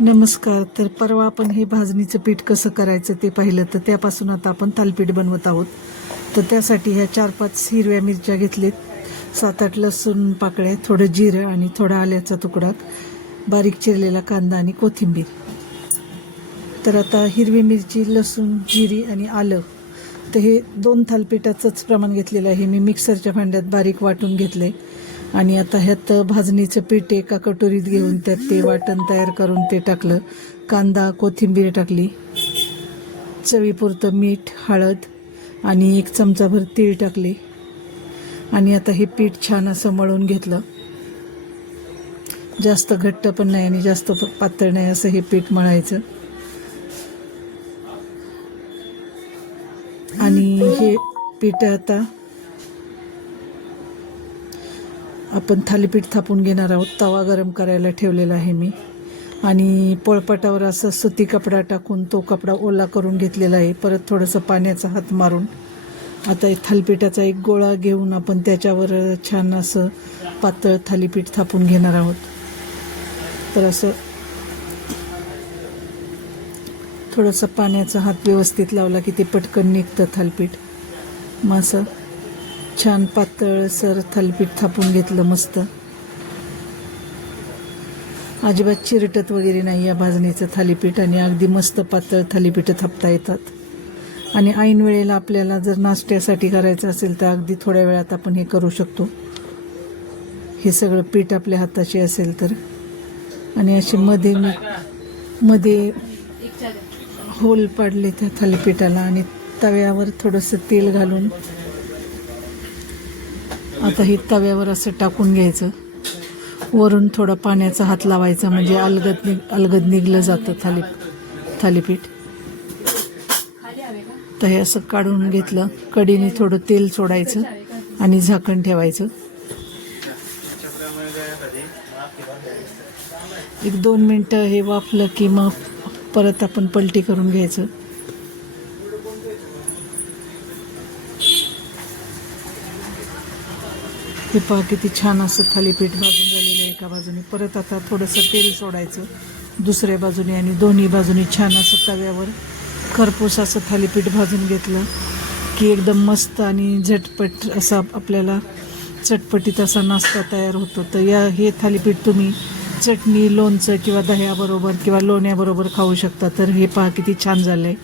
नमस्कार. तर परवा आपण हे भाजणीचं पीठ कसं करायचं ते पाहिलं तर त्यापासून आता आपण थालपीठ बनवत आहोत. तर त्यासाठी ह्या चार पाच हिरव्या मिरच्या घेतलेत. सात आठ लसूण पाकळ्या थोडं जिरं आणि थोडा आल्याचा तुकडा बारीक चिरलेला कांदा आणि कोथिंबीर. तर आता हिरवी मिरची लसूण जिरी आणि आलं. तर हे दोन थालपिठाचंच प्रमाण घेतलेलं आहे. मी मिक्सरच्या भांड्यात बारीक वाटून घेतलं आहे आणि आता ह्यात भाजणीचं पीठ एका कटोरीत घेऊन त्यात ते वाटण तयार करून ते टाकलं. कांदा कोथिंबीर टाकली. चवीपुरतं मीठ हळद आणि एक चमचाभर तीळ टाकली. आणि आता हे पीठ छान असं मळून घेतलं. जास्त घट्ट पण नाही आणि जास्त प- पातळ नाही असं हे पीठ मळायचं. आणि हे पीठ आता आपण थालीपीठ थापून घेणार आहोत. तवा गरम करायला ठेवलेला आहे मी. आणि पोळपाटावर असं सुती कपडा टाकून तो कपडा ओला करून घेतलेला आहे. परत थोडंसं पाण्याचा हात मारून. आता एक थालीपीठाचा एक गोळा घेऊन आपण त्याच्यावर छान असं पातळ थालीपीठ थापून घेणार आहोत. तर असं थोडंसं पाण्याचा हात व्यवस्थित लावला की ते पटकन निघतं थालपीठ. मग असं छान पातळसर थालीपीठ थापून घेतलं मस्त. अजिबात चिरटत वगैरे नाही या भाजणीचं थालीपीठ आणि अगदी मस्त पातळ थालीपीठं थापता येतात. आणि ऐन वेळेला आपल्याला जर नाश्त्यासाठी करायचं असेल तर अगदी थोड्या वेळात आपण हे करू शकतो. हे सगळं पीठ आपल्या हाताचे असेल तर. आणि असे मध्ये मध्ये होल पाडले त्या थालीपीठाला आणि तव्यावर थोडंसं तेल घालून आता हे तव्यावर असं टाकून घ्यायचं. वरून थोडं पाण्याचा हात लावायचा म्हणजे अलगद निघ अलगद निघलं जातं थाली थालीपीठ. तर हे असं काढून घेतलं. कडीने थोडं तेल सोडायचं आणि झाकण ठेवायचं. एक दोन मिनटं हे वाफलं की मग परत आपण पलटी करून घ्यायचं. हे पहा किती छान असं थालीपीठ भाजून झालेलं आहे एका बाजूने. परत आता थोडंसं तेल सोडायचं दुसऱ्या बाजूने आणि दोन्ही बाजूनी छान असं तव्यावर खरपूस असं थालीपीठ भाजून घेतलं की एकदम मस्त आणि झटपट असा आपल्याला चटपटीत असा नाश्ता तयार होतो. तर या हे थालीपीठ तुम्ही चटणी लोणचं किंवा दह्याबरोबर किंवा लोण्याबरोबर खाऊ शकता. तर हे पहा किती छान झालं आहे